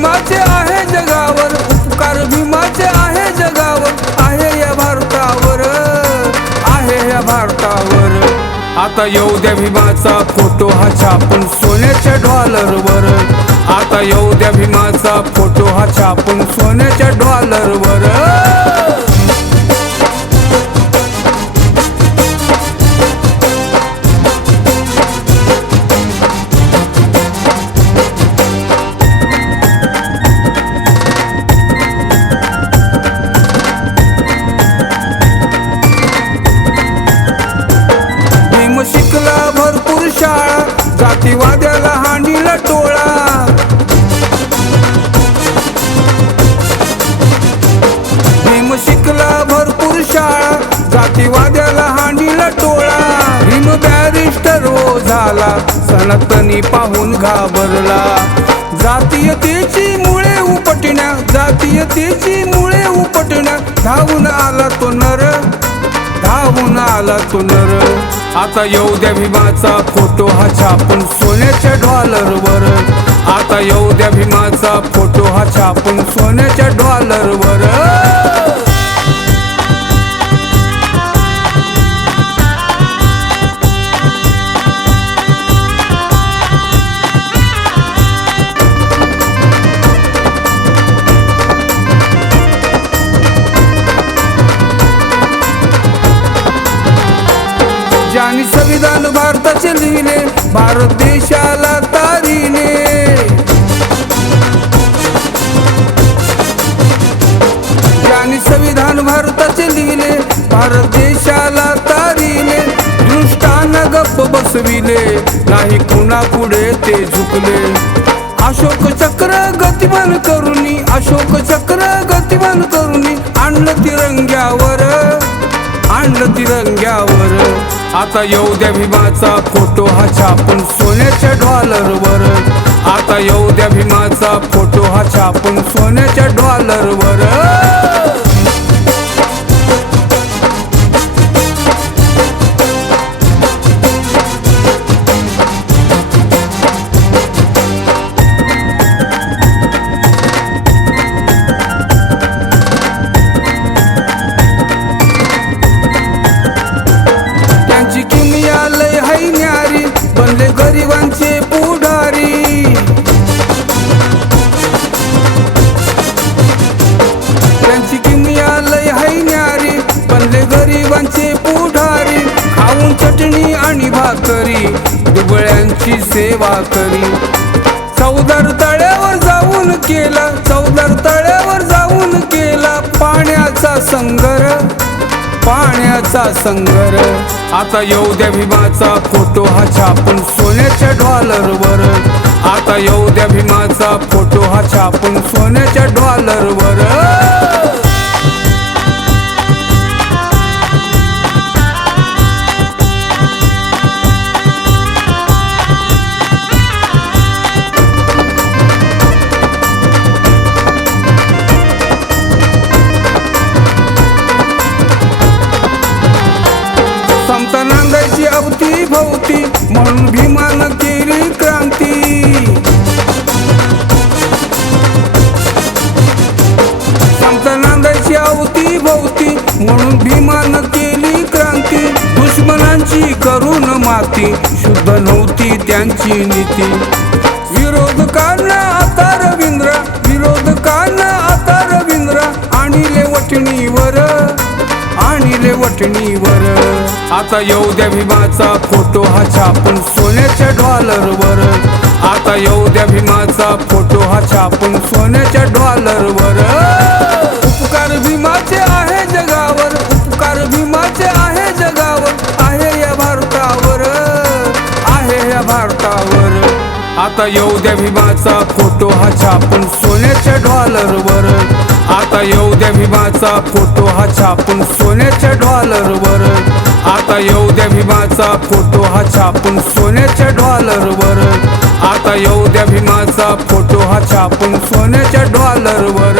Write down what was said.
भीमाचे आहे जगावर उपकार भीमाचे आहे जगावर आहे या भारतावर आहे या भारतावर. आता येऊ द्या भीमाचा फोटो हा छापून सोन्याच्या डॉलरवर आता येऊ द्या भीमाचा फोटो हा छापून सोन्याच्या डॉलरवर शाळा जातीवाद्याला हांडीला टोळा. भीम शिकला भरपूर शाळा जातीवाद्याला हांडीला टोळा. भीम बॅरिस्टर हो झाला सनातनी पाहून घाबरला. जातीयतेची मुळे उपटण्या जातीयतेची मुळे उपटण्या धावून आला तो नर धावून आला तो नर. आता येऊ द्या भीमाचा फोटो हा छापून सोन्याच्या डॉलरवर आता येऊ द्या भीमाचा फोटो हा छापून सोन्याच्या डॉलरवर ज्यांनी संविधान भारताचे लिहिले भारत देशाला तारीने. ज्यांनी संविधान भारताचे लिहिले भारत देशाला तारीने. दृष्टान गप्प बसविले नाही कुणा पुढे ते झुकले. अशोक चक्र गतिमान करुनी अशोक चक्र गतिमान करुनी आणलं तिरंग्यावर आणलं तिरंग्यावर. आता येऊ द्या भीमाचा फोटो हा छापून. सोन्याच्या डॉलरवर आता येऊ द्या भीमाचा फोटो हा छापून. सोन्याच्या डॉलर आणि भाकरी दुबळ्यांची सेवा करी. चौदार तळ्यावर जाऊन केला चौदार तळ्यावर जाऊन केला पाण्याचा संगर पाण्याचा संगर. आता येऊ द्या भीमाचा फोटो हा छापून सोन्याच्या डॉलरवर आता येऊ द्या भीमाचा फोटो हा छापून अवती भोवती? म्हणून भीमान केली क्रांती. संत नांदायची अवती भोवती. म्हणून भीमान केली क्रांती. दुश्मनांची करून माती. शुद्ध नव्हती त्यांची नीती. विरोधकांना आता रवींद्र. विरोधकांना आता रवींद्र. आणि लेवटणीवर आणिले वटणीवर. आता येऊ द्या भीमाचा फोटो हा छापून सोन्याच्या डॉलरवर आता येऊ द्या भीमाचा फोटो हा छापून सोन्याच्या डॉलरवर उपकार भीमाचे आहे जगावर उपकार भीमाचे आहे जगावर आहे या भारतावर आहे या भारतावर. आता येऊ द्या भीमाचा फोटो हा छापून सोन्याच्या डॉलरवर आता येऊ द्या भीमाचा फोटो हा छापून सोन्याच्या डॉलरवर आता येऊ द्या भीमाचा फोटो हा छापून सोन्याच्या डॉलरवर आता येऊ द्या भीमाचा फोटो हा छापून सोन्याच्या डॉलरवर